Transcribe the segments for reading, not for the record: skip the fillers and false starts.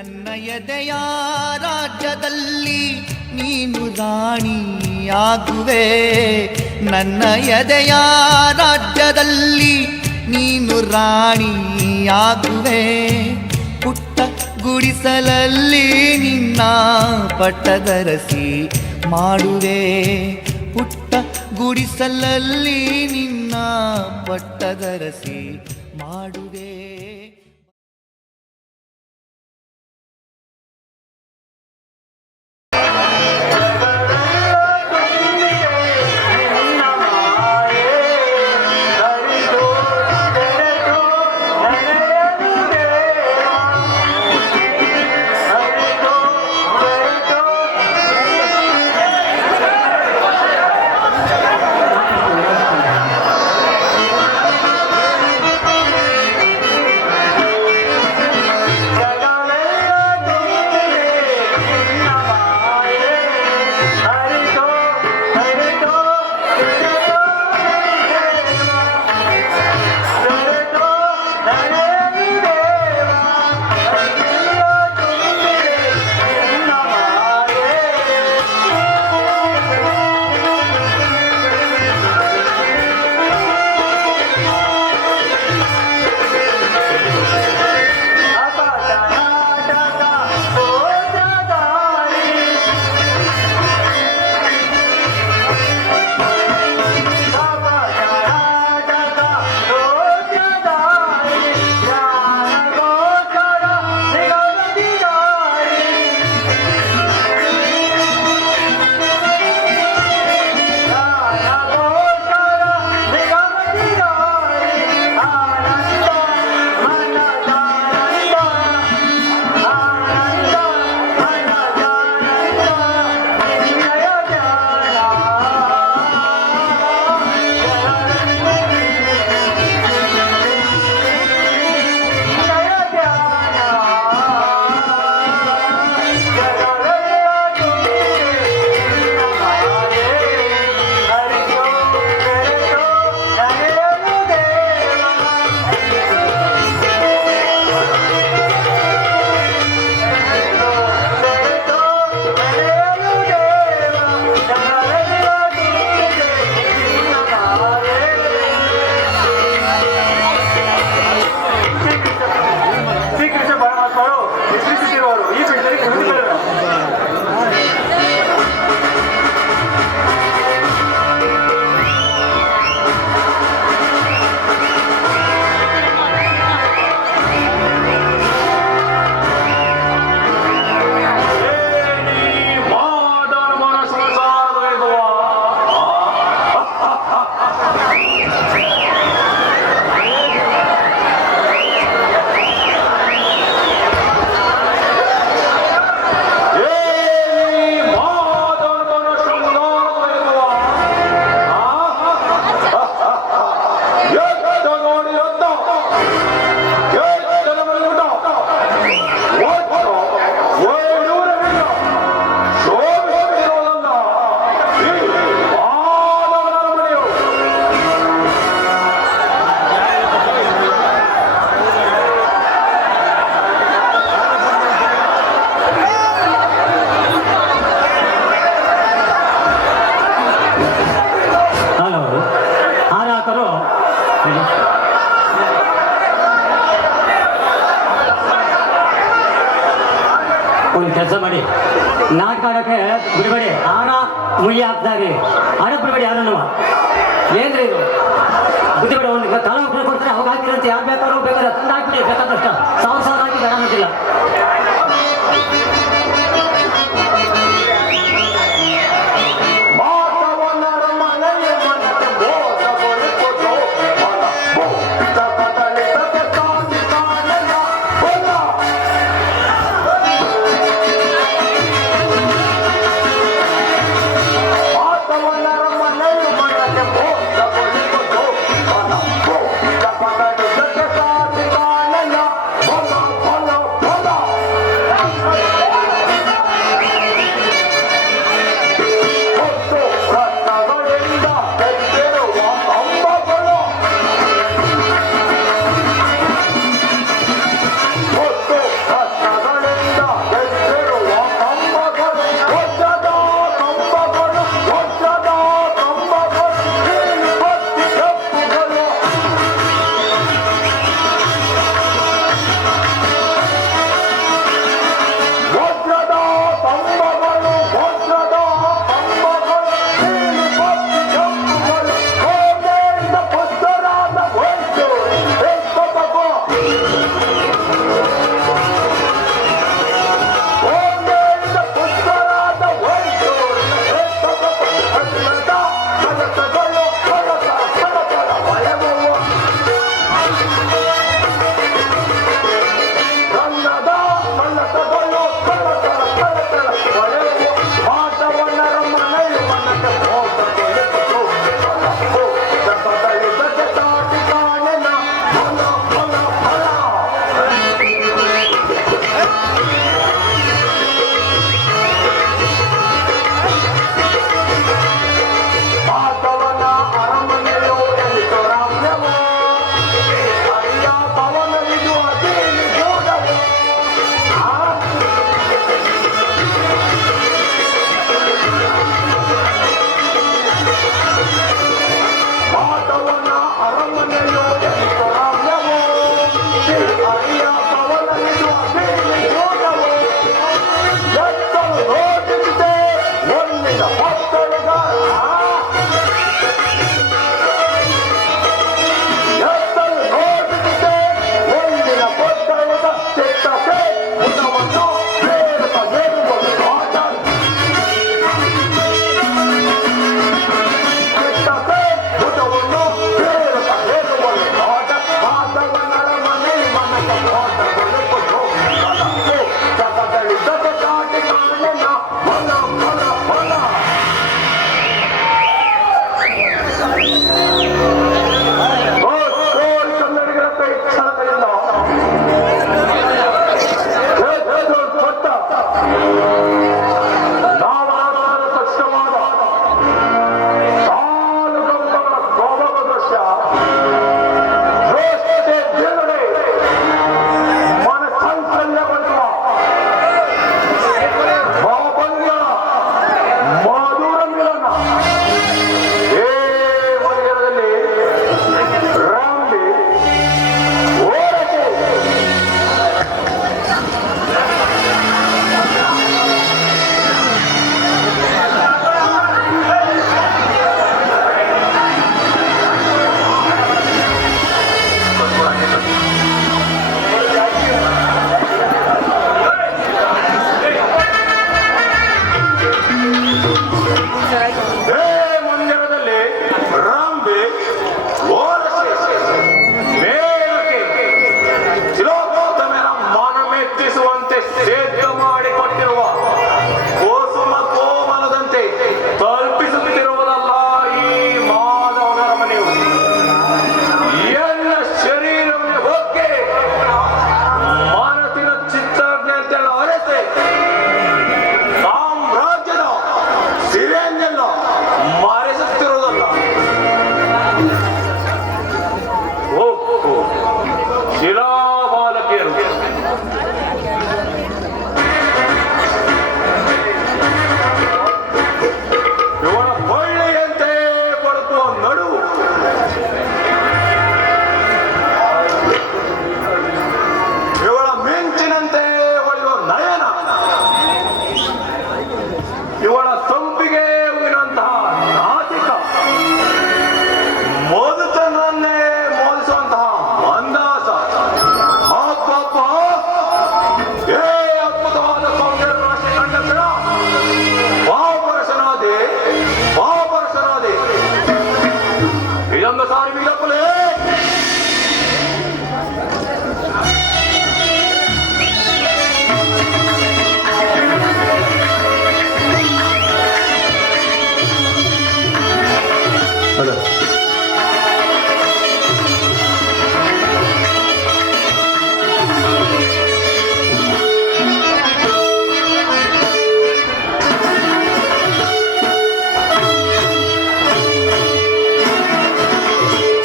ನನ್ನ ಎದೆಯ ರಾಜ್ಯದಲ್ಲಿ ನೀನು ರಾಣಿಯಾಗುವೆ. ನನ್ನ ಎದೆಯ ರಾಜ್ಯದಲ್ಲಿ ನೀನು ರಾಣಿಯಾಗುವೆ. ಪುಟ್ಟ ಗುಡಿಸಲಲ್ಲಿ ನಿನ್ನ ಪಟ್ಟದರಸಿ ಮಾಡುವೆ. ಪುಟ್ಟ ಗುಡಿಸಲಲ್ಲಿ ನಿನ್ನ ಪಟ್ಟದರಸಿ ಮಾಡುವೆ. ಒಂದು ಕೆಲಸ ಮಾಡಿ, ನಾಟಕ ಆಡೋಕ್ಕೆ ಬಿಡಬೇಡಿ, ಆಡ ಮುಯ್ಯ ಹಾಕ್ದಾಗೆ ಆಡಕ್ಕೆ ಬಿಡಬೇಡಿ ಯಾರನ್ನು. ಏನ್ರಿ ಇದು ಬುದ್ಧಿ ಬೇಡ, ಒಂದು ಕಾಲ ಕೊಡ್ತಾರೆ ಅವಾಗ ಹಾಕಿರಂತೆ, ಯಾರು ಬೇಕಾದ್ರೂ ಬೇಕಾದ್ರೆ ತಂದು ಹಾಕ್ಬಿಡಿ, ಬೇಕಾದಷ್ಟು ಸಾವಿರ ಸಾವಿರ ಹಾಕಿ ಬೇಡ ಅನ್ನೋದಿಲ್ಲ. Bye. ಸಿದ್ಧ ಮಾಡಿಕೊಟ್ಟಿರುವ ಕೋಸುಮ ಕೋಮಲದಂತೆ ತಲುಪಿಸುತ್ತಿರುವುದಲ್ಲ ಈ ಮಾಧವನ ಮನೆಯು. ಎಲ್ಲ ಶರೀರವೇ ಹೊಕ್ಕೆ ಮನಸ್ಸಿನ ಚಿತ್ತಾಜ್ಞೆ ಅಂತೇಳಿ ಅರಸೆ ಸಾಮ್ರಾಜ್ಯದ ಸಿರೆಯನ್ನೆಲ್ಲ ಮರೆಸುತ್ತಿರುವುದಲ್ಲ. ಓಹೋ, ಶಿಲಾಬಾಲಕಿಯರು ಇವಳ ಕೊಳ್ಳಿಯಂತೆ ಬದುಕುವ ನಡು, ಇವಳ ಮಿಂಚಿನಂತೆ ಹೊಳೆಯುವ ನಯನ, ಇವಳ ಸಂಪಿಗೆ ಹೂವಿನಂತಹ ನಾಸಿಕ, ಮೋದುತನನ್ನೇ ಮೋದಿಸುವಂತಹ ಮಂದಾಸ. ಅಪ್ಪಪ್ಪ, ಏ ಅದ್ಭುತವಾದ ಸೌಂದರ್ಯ ರಾಶಿ ಕಂಡ ಕ್ಷಣ ಪಾಪರಸನಾದೆ, ಪಾಪರಸನಾದೆ. ಇದೊಂದು ಸಾರಿ ಬೀಳಪ್ಪಲೇ.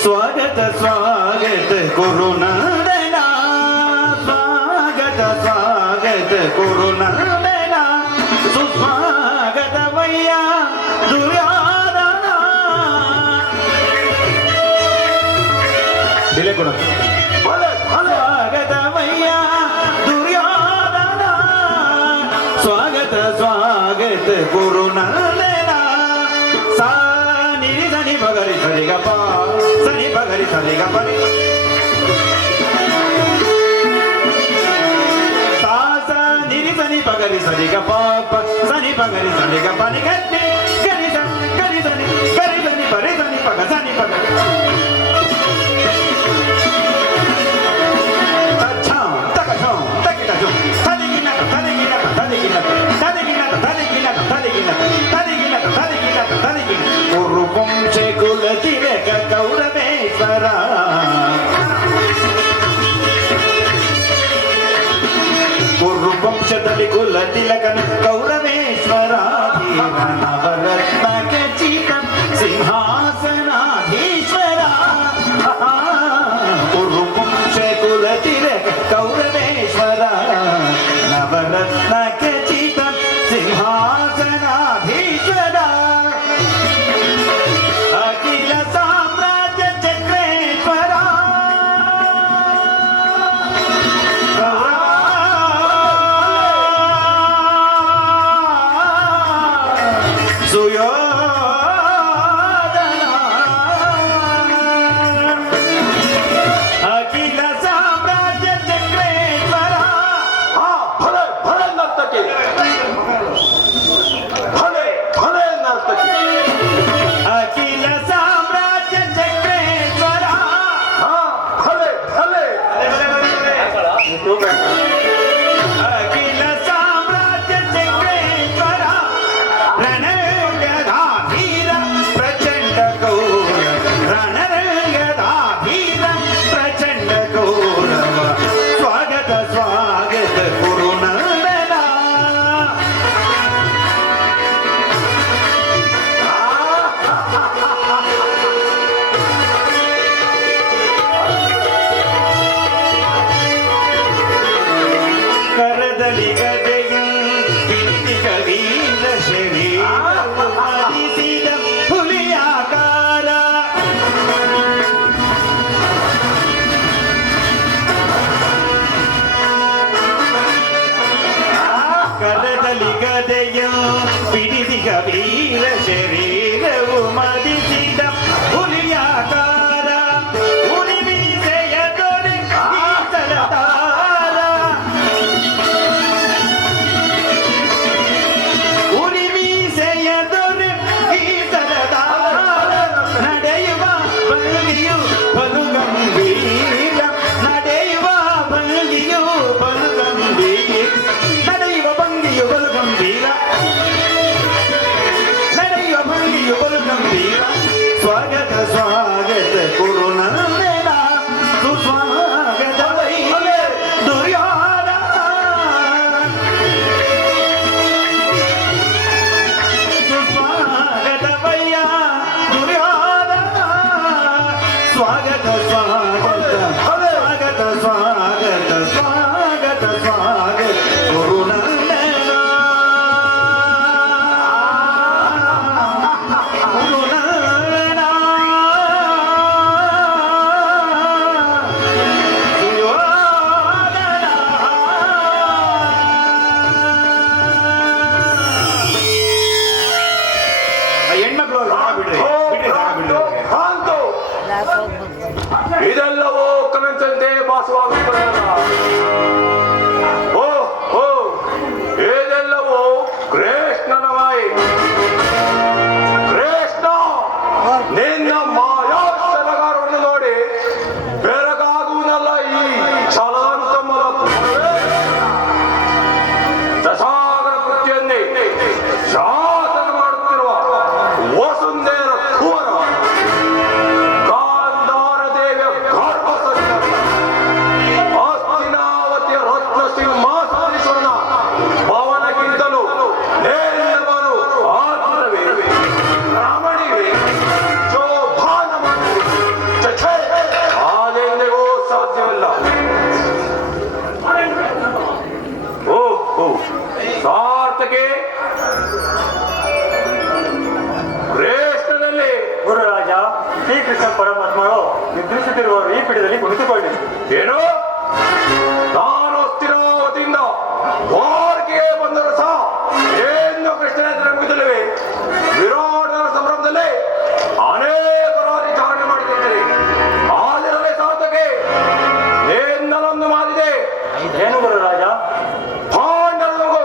स्वागत स्वागत गुरुनंदना, स्वागत स्वागत गुरुनंदना, सुस्वागत भैया दुर्योधना. दिले कोण स्वागत भैया दुर्योधना, स्वागत स्वागत गुरुनंदना. सा निरी सनी बगरी सरी गपा सनी बगरी सनी गपरी सा सा निरी सनी बगरी सनी गपा सनी बगरी सनी गपनी गट्टी गरी सनी बरी सनी पग सनी पग अच्छा तक जो थली गिना पूर्वंशे कुलतिलक कौरवेश्वरा, पूर्वंशದಲ್ಲಿ ಕುಲತಿಲಕನ ಕೌರವೇಶ್ವರ, ನವರತ್ನ ಖಚಿತ ಸಿಂಹಾಸನಾಧೀಶ್ವರ. ಕುಳಿತಿರುವವರು ಈ ಪೀಠದಲ್ಲಿ ಕುಳಿತುಕೊಳ್ಳಿ. ಏನು ನಾನು ಸ್ಥಿರಾವತಿಯಿಂದ ವಾರ್ಗೆ ಬಂದರೂ ಸಹ ಏನು ಕೃಷ್ಣನ ನಂಬಿದಲ್ಲವೇ ವಿರಾಟನ ಸಂಭ್ರಮದಲ್ಲಿ ಅನೇಕ ರಾಜಕಾರಣ ಮಾಡಿದ್ದೇನೆ. ಆದಿರಲೇ ಸಾಧಕೆ ಏನೊಂದು ಮಾತಿದೆ. ಏನು ಗುರುರಾಜ? ಪಾಂಡವರಿಗೂ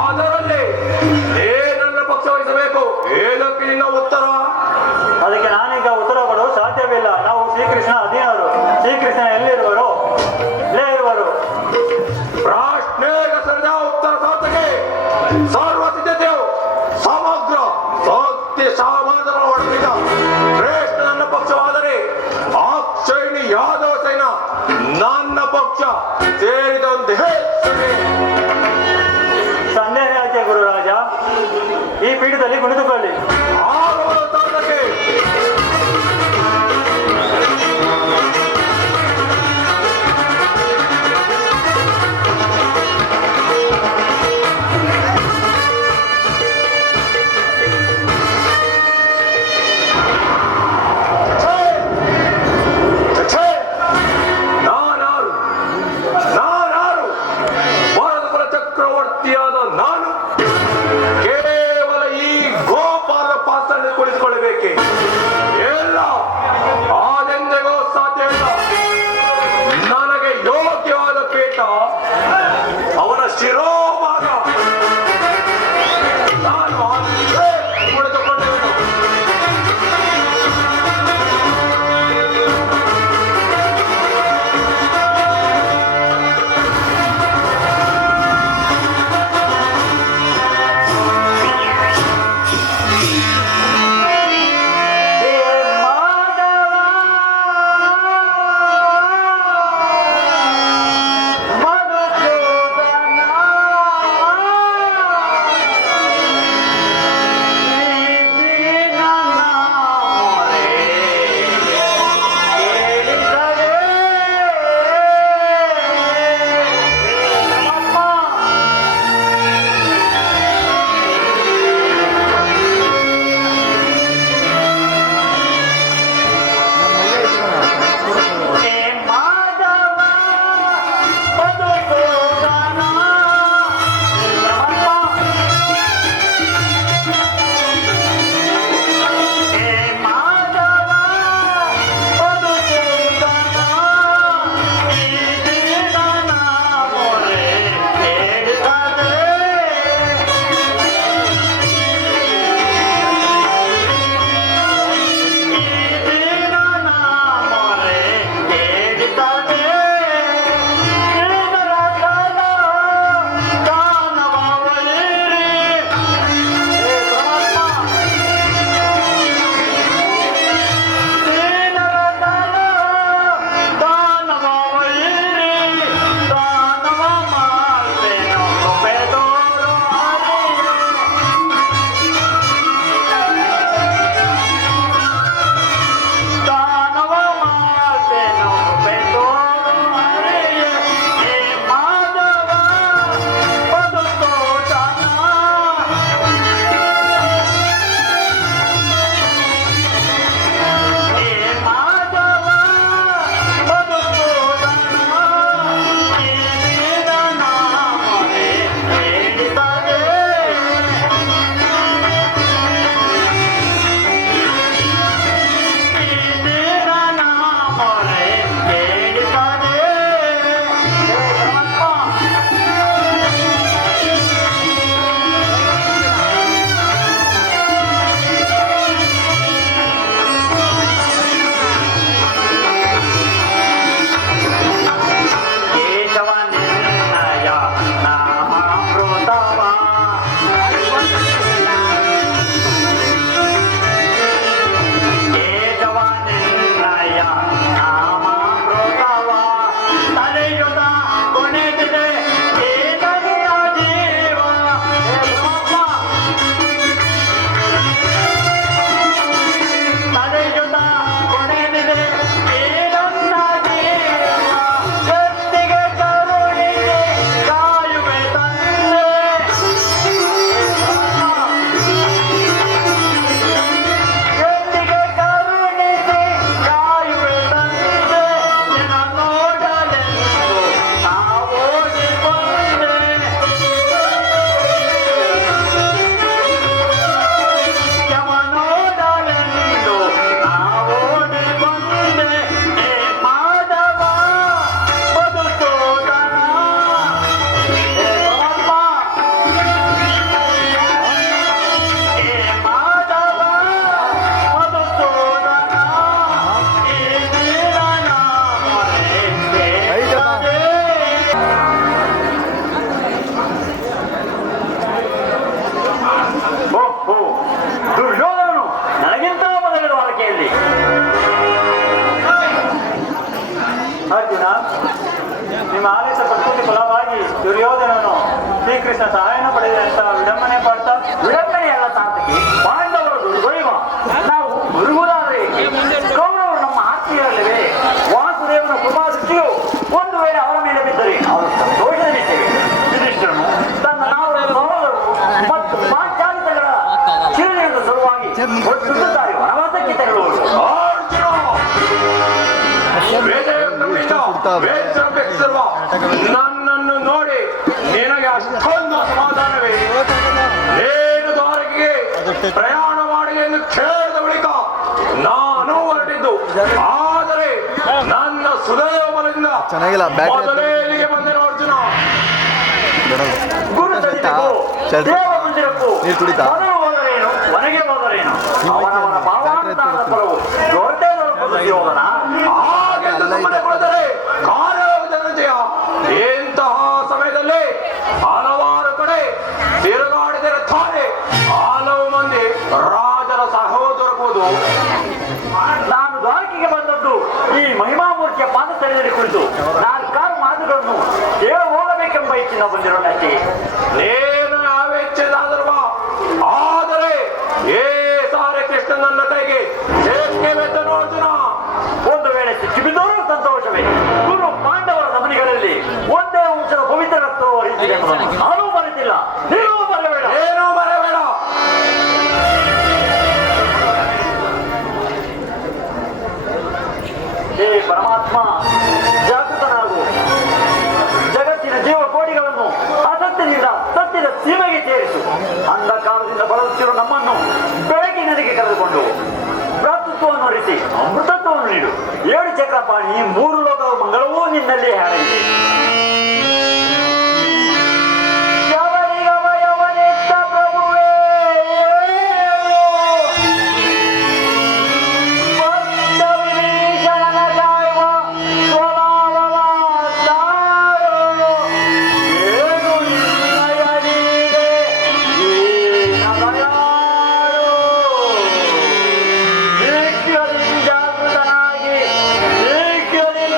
ಅದರಲ್ಲಿ ಏನನ್ನ ಪಕ್ಷ ವಹಿಸಬೇಕು. ಏನಕ್ಕೆ ನಿನ್ನ ಉತ್ತರ? ಅದಕ್ಕೆ ನಾನೀಗ ಉತ್ತರ ಕೊಡಲು ಸಾಧ್ಯವಿಲ್ಲ. ನಾವು ಶ್ರೀಕೃಷ್ಣ ಅಧೀನರು. ಶ್ರೀಕೃಷ್ಣ ಎಲ್ಲಿರುವರು? ಇಲ್ಲೇ ಇರುವರು. ಪ್ರಶ್ನೆಗೆ ಸರಿದ ಉತ್ತರ ಸಾಧಕೆ ಸರ್ವ ಸಿದ್ಧತೆಯು ಸಮಗ್ರ ಸತ್ಯ ಸಮಾಧಾನ ಹೊಡೆದಿದ್ದ ಶ್ರೇಷ್ಠ ನನ್ನ ಪಕ್ಷವಾದರೆ ಅಕ್ಷಯಣಿ ಯಾದವ ಸೈನ ನನ್ನ ಪಕ್ಷ ಸೇರಿದಂತೆ ಸಂದೇಹ ಯಾಕೆ ಗುರುರಾಜ? ಈ ಪೀಠದಲ್ಲಿ ಕುಳಿತುಕೊಳ್ಳಿ. ಆಗುವ ಸಾಧಕೆ ನಾನಾರು ಭರತಕುಲ ಚಕ್ರವರ್ತಿಯಾದ ನಾನು ಕೇವಲ ಈ ಗೋಪಾಲ ಅರ್ಜುನ, ನಿಮ್ಮ ಆದೇಶ ಪ್ರಕೃತಿ ಫಲವಾಗಿ ದುರ್ಯೋಧನನು ಶ್ರೀಕೃಷ್ಣ ಸಹಾಯನ ಪಡೆದ ಅಂತ ವಿಡಂಬನೆ ಪಡ್ತಾ ವಿಡಂಬನೆ ಅಲ್ಲ ಸಾರ್ಥಕಿ, ಪಾಂಡವರು ದುರ್ದೈವ. ನಾವು ದುರ್ಗುದಾದ್ರೆ ಕೌರವರು ನಮ್ಮ ಆತ್ಮೀಯರಲ್ಲವೇ? ವಾಸುದೇವನ ಕೃಪಾದೃಷ್ಟಿಯು ಒಂದು ವೇಳೆ ಅವರ ಮೇಲೆ ಬಿದ್ದರೆ ಅವರು ಸಂತೋಷದಲ್ಲಿದ್ದೇವೆ. ಯುಧಿಷ್ಠಿರನು ತನ್ನ ನಾಲ್ವರು ಸಹೋದರರು ಮತ್ತು ಪಾಂಚಾಲಿತಗಳ ಚಿರಣಿಯ ಸಲುವಾಗಿ ಒಟ್ಟುತ್ತಾರೆ ವನವಾಸಕ್ಕೆ ತೆರಳುವರು. ನನ್ನನ್ನು ನೋಡಿ ನಿನಗೆ ಅಷ್ಟೊಂದು ಸಮಾಧಾನವೇ? ಏನು ದ್ವಾರಕೆಗೆ ಪ್ರಯಾಣ ಮಾಡಿ ಎಂದು ಕೇಳಿದ ಬಳಿಕ ನಾನು ಹೊರಟಿದ್ದು. ಆದರೆ ನನ್ನ ಸುದೈವ ಬಲದಿಂದ ಮೊದಲೇ ಇಲ್ಲಿಗೆ ಬಂದೆನು ಅರ್ಜುನ. ಗುರು ಸನ್ನಿಧಿಗೂ ದೇವ ಮಂದಿರಕ್ಕೂ ಮೊದಲು ಹೋದರೇನು ಕೊನೆಗೆ ಹೋದರೇನು ಅವರವರ ಭಾವಾರ್ಥದ ಫಲವು ದೊಡ್ಡ ದುರ್ಯೋಧನ. ಹಾಗೆಂದು ಸುಮ್ಮನೆ ಕುಳಿತರೆ ಕಾರ್ಯಜನತೆಯ ಇಂತಹ ಸಮಯದಲ್ಲಿ ಹಲವಾರು ಕಡೆ ತಿರುಗಾಡಿದರೆ ತಾನೆ ಹಲವು ಮಂದಿ ರಾಜರ ಸಹೋದರಬಹುದು. ನಾನು ದ್ವಾರಕೆಗೆ ಬಂದದ್ದು ಈ ಮಹಿಮಾಮೂರ್ತಿಯ ಪಾದಸ್ಥಳದಲ್ಲಿ ಕುಳಿತು ನಾಲ್ಕಾರು ಮಾತುಗಳನ್ನು ಹೇಳಿ ಹೋಗಬೇಕೆಂಬ ಇಚ್ಛೆಯಿಂದ ಬಂದಿರೋಣಕ್ಕೆ. ನೀನು ಯಾವ ಇಚ್ಛೆದಾದರೂ ಬಾ, ಆದರೆ ಏ ಸಾರೆ ಕೃಷ್ಣ ನನ್ನ ಕೈಗೆ ಸೇರ್ಕೆವೆಂದನು ಅರ್ಜುನ. ಒಂದು ವೇಳೆ ಸಿಕ್ಕಿಬಿದ್ದವರು ಸಂತೋಷವೇ. ಗುರು ಪಾಂಡವರ ನಮನಿಗಳಲ್ಲಿ ಒಂದೇ ವಂಶದ ಪವಿತ್ರ ರಕ್ತವು ಹರಿಯುತ್ತಿದೆ ಎಂಬುದನ್ನು ನಾನೂ ಮರೆತಿಲ್ಲ, ನೀನೂ ಮರೆಯಬೇಡ. ಏನೂ ಮರೆಯಬೇಡ. ಹೇ ಪರಮಾತ್ಮ, ಜಾಗೃತನಾಗು. ಜಗತ್ತಿನ ಜೀವಕೋಟಿಗಳನ್ನು ಅಸತ್ಯದಿಂದ ಸತ್ಯದ ಸೀಮೆಗೆ ಸೇರಿಸು. ಅಂಧಕಾರದಿಂದ ಬಳಲುತ್ತಿರುವ ನಮ್ಮನ್ನು ಬೆಳಕಿನದಿಗೆ ಕರೆದುಕೊಂಡು ಭ್ರಾತೃತ್ವವನ್ನು ಅರಿಸಿ ಅಮೃತತ್ವವನ್ನು ನೀಡು. 7 ಚಕ್ರಪಾಣಿ 3 ಲೋಕದ ಮಂಗಳವೂ ನಿನ್ನಲ್ಲಿ ಹಾಡಿದೆ. ಯವನಿತ್ತ ಪ್ರಭುವೇ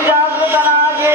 ಜಾಗೃತನಾಗಿ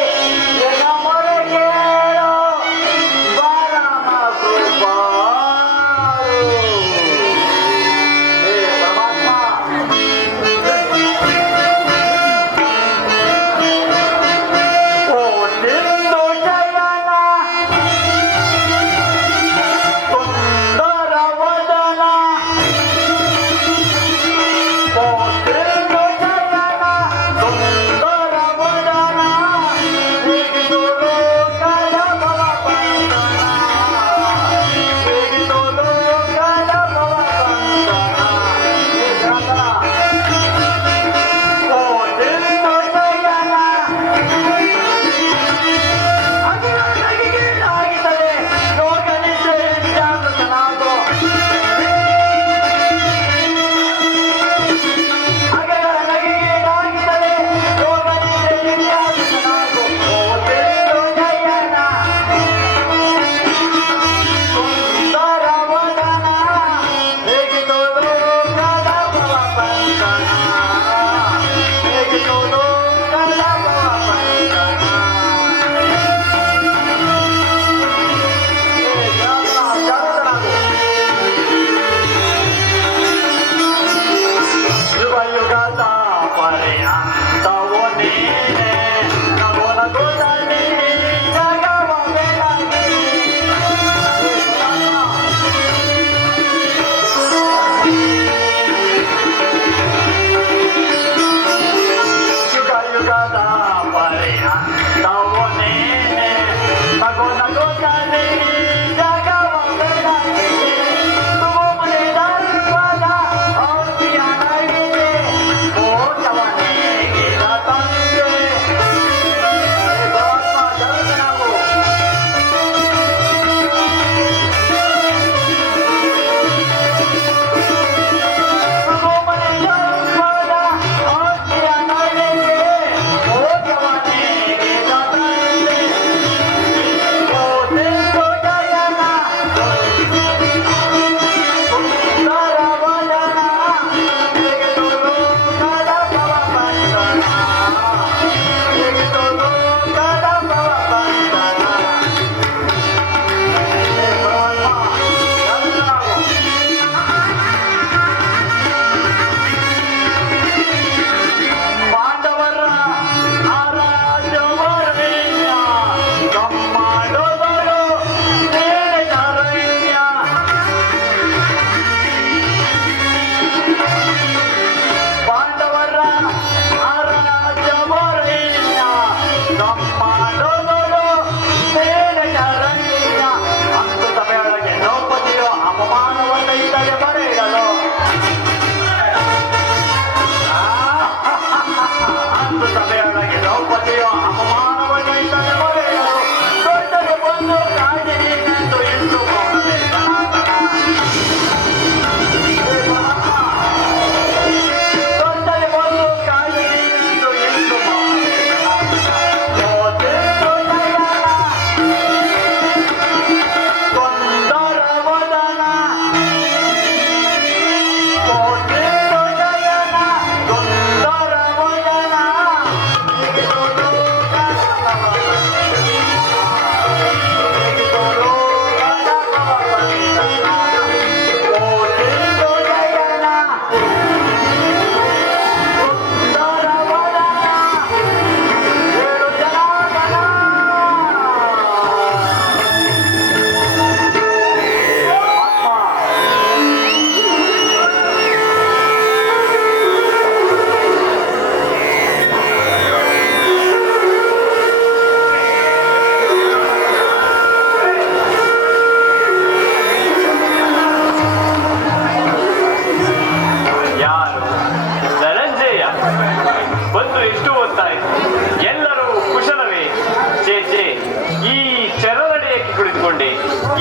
ಅಂದುಕೊಂಡೆ.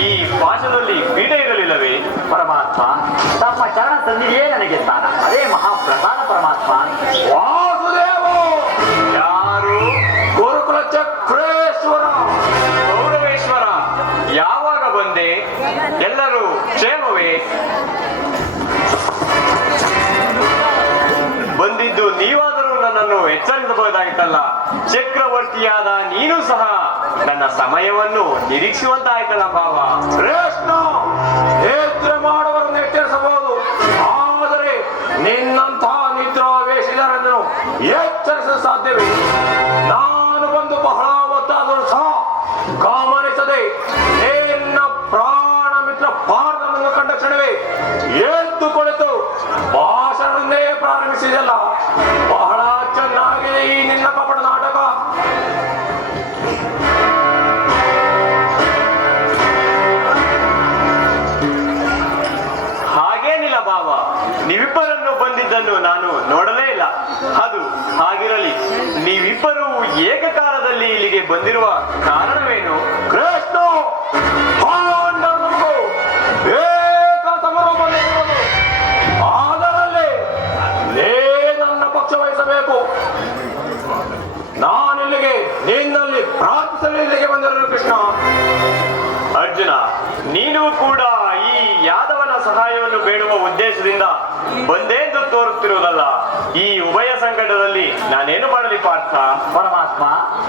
ಈ ಪಾಶದಲ್ಲಿ ಪೀಠ ಇರಲಿಲ್ಲವೇ? ಪರಮಾತ್ಮ, ತಮ್ಮ ಚರಣ ಸನ್ನಿಧಿಯೇ ನನಗೆ ಸ್ಥಾನ. ಅದೇ ಮಹಾಪ್ರಧಾನ ಪರಮಾತ್ಮ. ವಾಸುದೇವ ಯಾರು? ಗುರುಕುಲ ಚಕ್ರೇಶ್ವರ ಗೌರವೇಶ್ವರ. ಯಾವಾಗ ಬಂದೆ? ಎಲ್ಲರೂ ಕ್ಷೇಮವೇ? ಬಂದಿದ್ದು ನೀವಾದರೂ ನನ್ನನ್ನು ಎಚ್ಚರಿಸಬಹುದಾಗಿತ್ತಲ್ಲ. ಚಕ್ರವರ್ತಿಯಾದ ನೀನು ಸಹ ನನ್ನ ಸಮಯವನ್ನು ನಿರೀಕ್ಷಿಸುವಂತಾಯ್ತಲ್ಲ ಭಾವ. ಕೃಷ್ಣ ನಿದ್ರೆ ಮಾಡುವವರನ್ನು ಎಚ್ಚರಿಸಬಹುದು, ಆದರೆ ನಿನ್ನಂತಹ ನಿದ್ರಾವೇಶಿದರನ್ನು ಎಚ್ಚರಿಸಲು ಸಾಧ್ಯವೇ? ನಾನು ಬಂದು ಬಹಳ ಹೊತ್ತಾದರೂ ಸಹ ಗಮನಿಸದೆ ನಿನ್ನ ಪ್ರಾಣ ಮಿತ್ರ ಭಾರತವನ್ನು ಕಂಡ ಕ್ಷಣವೇ ಎದ್ದು ಕುಳಿತು ಭಾಷಣವನ್ನೇ ಪ್ರಾರಂಭಿಸಿದೆಲ್ಲ. ಬಹಳ ಚೆನ್ನಾಗಿದೆ ಈ ನಿನ್ನ ಕಪಟ ನಾಟಕ. ಹಾಗೇನಿಲ್ಲ ಬಾವ, ನೀವಿಬ್ಬರನ್ನು ಬಂದಿದ್ದನ್ನು ನಾನು ನೋಡಲೇ ಇಲ್ಲ. ಅದು ಹಾಗಿರಲಿ, ನೀವಿಬ್ಬರು ಏಕಕಾಲದಲ್ಲಿ ಇಲ್ಲಿಗೆ ಬಂದಿರುವ ಕಾರಣವೇನು? ಕೃಷ್ಣ ಪಾಂಡವನಿಗೂ ಬೇಕಾದ ಬಂದಿರುವುದು, ಅದರಲ್ಲಿ ನೇ ನನ್ನ ಪಕ್ಷ ವಹಿಸಬೇಕು. ನಾನಿಲ್ಲಿಗೆ ನಿನ್ನಲ್ಲಿ ಪ್ರಾರ್ಥಿಸಲು ಇಲ್ಲಿಗೆ ಬಂದಿರಲು ಕೃಷ್ಣ. ಅರ್ಜುನ, ನೀನು ಕೂಡ ಈ ಯಾದವನ ಸಹಾಯವನ್ನು ಬೇಡುವ ಉದ್ದೇಶದಿಂದ ಬಂದೇಂದು ತೋರುತ್ತಿರುವುದಲ್ಲ. ಈ ಉಭಯ ಸಂಕಟದಲ್ಲಿ ನಾನೇನು ಮಾಡಲಿ ಪಾರ್ಥ? ಪರಮಾತ್ಮ,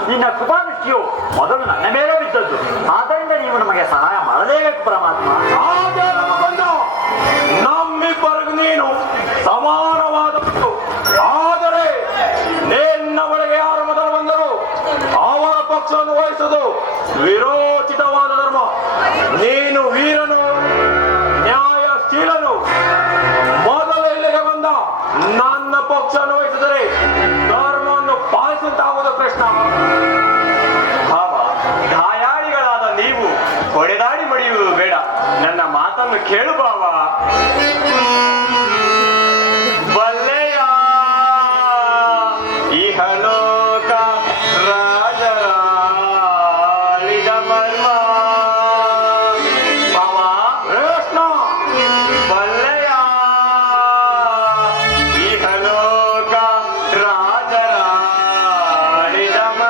ನಿನ್ನ ಕೃಪಾದೃಷ್ಟಿಯು ಮೊದಲು ನನ್ನ ಮೇಲೆ ಬಿದ್ದದ್ದು. ಆದ್ದರಿಂದ ನೀವು ನಮಗೆ ಸಹಾಯ ಮಾಡಲೇಬೇಕು ಪರಮಾತ್ಮ. ನಮ್ಮಿಬ್ಬರಿಗೂ ನೀನು ಸಮಾನವಾದದ್ದು. ಆದರೆ ನಿನ್ನ ಒಳಗೆ ಯಾರು ಮೊದಲು ಬಂದರು ಅವರ ಪಕ್ಷವನ್ನು ವಹಿಸುವುದು ವಿರೋಚಿತವಾದ ಧರ್ಮ. ನೀನು ವೀರನು, ನ್ಯಾಯಶೀಲನು. ಮೊದಲು ಇಲ್ಲಿಗೆ ಬಂದ ನನ್ನ ಪಕ್ಷವನ್ನು ವಹಿಸಿದರೆ ಧರ್ಮವನ್ನು ಪಾಲಿಸುವಂತಾಗುವುದು ಕೃಷ್ಣ. ಭಾವ, ಗಾಯಾಳಿಗಳಾದ ನೀವು ಹೊಡೆದಾಡಿ ಮಡಿಯುವುದು ಬೇಡ. ನನ್ನ ಮಾತನ್ನು ಕೇಳು ಭಾವ. ಬಲ್ಲೆಯ ಇಹಲೋಕ ರಾಜರ ಆಳಿದ ಮರ್ಮ. ಭಾವ, ಕೃಷ್ಣ ಬಲ್ಲೆಯ ಇಹಲೋಕ ರಾಜರ ಆಳಿದ ಮರ್ಮ.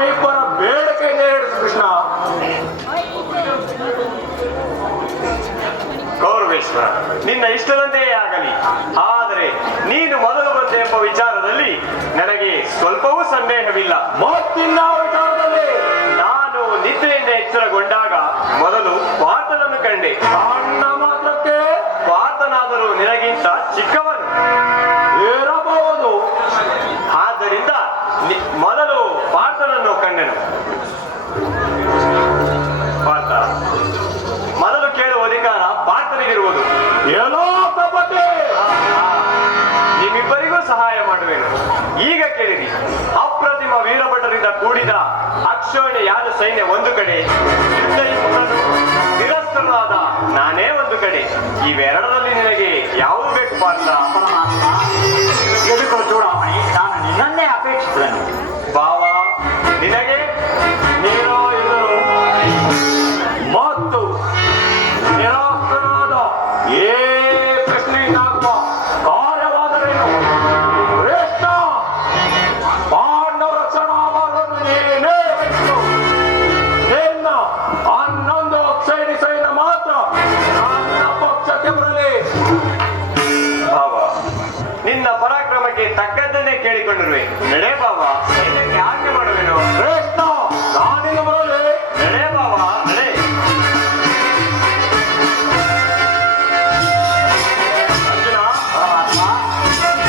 ನಮ್ಮಿಬ್ಬರ ಬೇಡಿಕೆ ಈಡೇರಿಸು ಕೃಷ್ಣ. ಗೌರವೇಶ್ವರ, ನಿನ್ನ ಇಷ್ಟದಂತೆಯೇ ಆಗಲಿ. ಆದರೆ ನೀನು ಮೊದಲು ಬಂದೆ ಎಂಬ ವಿಚಾರದಲ್ಲಿ ನನಗೆ ಸ್ವಲ್ಪವೂ ಸಂದೇಹವಿಲ್ಲ. ಮತ್ತಿನ್ನ ವಿಚಾರದಲ್ಲಿ ನಾನು ನಿದ್ರೆಯಿಂದ ಎಚ್ಚರಗೊಂಡಾಗ ಮೊದಲು ಪಾರ್ಥನನ್ನು ಕಂಡೆ. ಸಣ್ಣ ಮಾತ್ರಕ್ಕೆ ಪಾರ್ಥನಾದರೂ ನಿನಗಿಂತ ಚಿಕ್ಕವನು ಇರಬಹುದು. ಆದ್ದರಿಂದ ಮೊದಲು ಪಾರ್ಥನನ್ನು ಕಂಡೆನು. ಪಾರ್ಥ, ಮೊದಲು ಕೇಳುವ ಅಧಿಕಾರ ಪಾರ್ಥನಿಗಿರುವುದು. ಏನೋ ಕಪಟೆ, ನಿಮ್ಮಿಬ್ಬರಿಗೂ ಸಹಾಯ ಮಾಡುವೆನು. ಈಗ ಕೇಳಿರಿ. ಅಪ್ರತಿಮ ವೀರಭಟರಿಂದ ಕೂಡಿದ ಅಕ್ಷೋಣಿ ಯಾದ ಸೈನ್ಯ ಒಂದು ಕಡೆ, ನಿರಸ್ತರಾದ ನಾನೇ ಒಂದು ಕಡೆ. ಇವೆರಡರಲ್ಲಿ ನಿನಗೆ ಯಾವುದು ಬೇಕು ಪಾರ್ಥ? ಎದುಕೋ ಚೂಡಾಮಣಿ, ನಾನು ನಿನ್ನನ್ನೇ ಅಪೇಕ್ಷಿಸಿದನು. ಭಾವ, ನಿನಗೆ ನೀರೋ ಇದ್ದರು ಮತ್ತು ನಿರಾಸ್ತನಾದ ಏ ಪ್ರಶ್ನೆಯಿಂದಾಗುವ ಕಾರ್ಯವಾದರೇನು? ಶ್ರೇಷ್ಠ ಪಾಂಡವ ರಕ್ಷಣಾಭಾರವನ್ನು ನೀನೇ ವಹಿಸು. ನಿನ್ನ 11 ಅಕ್ಷಯಣಿ ಸೈನ್ಯ ಮಾತ್ರ ನನ್ನ ಪಕ್ಷಕ್ಕೆ ಬರಲಿ. ಭಾವ, ನಿನ್ನ ಪರಾಕ್ರಮಕ್ಕೆ ತಕ್ಕದ್ದನ್ನೇ ಕೇಳಿಕೊಂಡಿರುವೆ. ನಡೆ ಭಾವ, ಸೈನ್ಯಕ್ಕೆ ಆಜ್ಞೆ ಮಾಡುವೆನು. ಶ್ರೇಷ್ಠ, ನಾನಿನ್ನು ಬರಲಿ. ನಡೆ ಭಾವ, ನಡೆ. ಅರ್ಜುನ,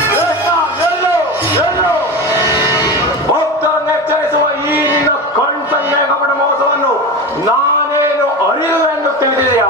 ಶ್ರೇಷ್ಠ, ಗೆಲ್ಲು, ಗೆಲ್ಲು. ಭಕ್ತರನ್ನು ಎಚ್ಚರಿಸುವ ಈ ನಿನ್ನ ಕಣ್ಸನ್ನೆ ಗಮನ ಮೋಸವನ್ನು ನಾನೇನು ಅರಿಯುವೆಂದು ತಿಳಿದಿದೆಯಾ?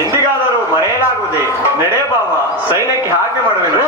ಎಂದಿಗಾದರೂ ಮರೆಯಲಾಗುವುದೇ? ನಡೆ ಬಾವ, ಸೈನ್ಯಕ್ಕೆ ಹಾಗೆ ಮಾಡುವೆನು.